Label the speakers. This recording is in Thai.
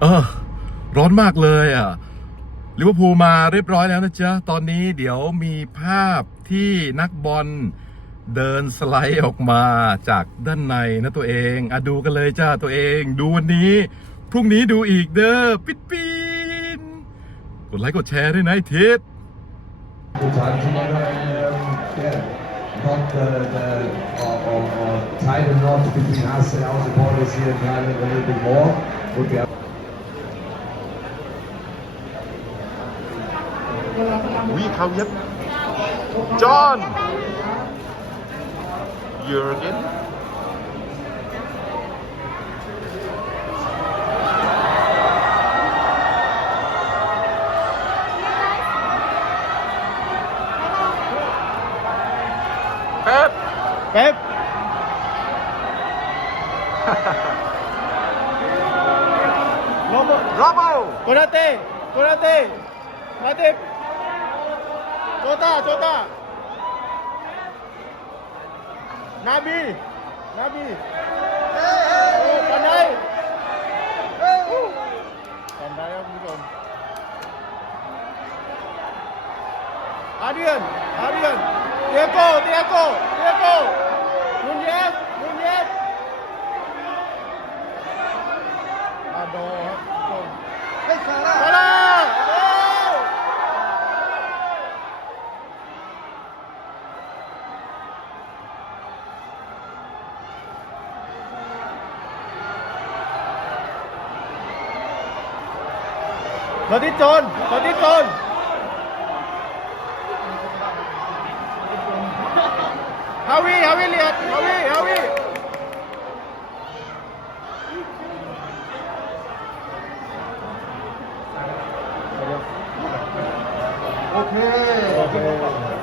Speaker 1: เออ ร้อนมากเลยอะลิเวอร์พูลมาเรียบร้อยแล้วนะจ๊ะ ตอนนี้เดี๋ยวมีภาพที่นักบอลเดินสไลด์ออกมาจากด้านในนะตัวเองอะดูกันเลยจ้าตัวเอง ดูวันนี้ พรุ่งนี้ดูอีกเด้อปิดปีนกดไลค์กดแชร์ด้วยนะไอ้ทิศ
Speaker 2: Good time tomorrow. Um, yeah, not the, the or, or, or tight enough between us and our supporters here in Thailand a little bit more. Would be
Speaker 1: วิเขาเย็บ จอห์นเยอร์เกนเป๊ป
Speaker 3: เป๊ป โ Jota, Jota.
Speaker 1: Nabi. Nabi. Hey, hey.
Speaker 3: Oh, pandai. Hey. Pandai aku belum. Adrian, Adrian. Diego, Diego, Diego. Nunez, Nunez. Adoro. สติจนสติจนฮาวิฮาวิเลียดฮาวิฮาวิ
Speaker 2: โอเค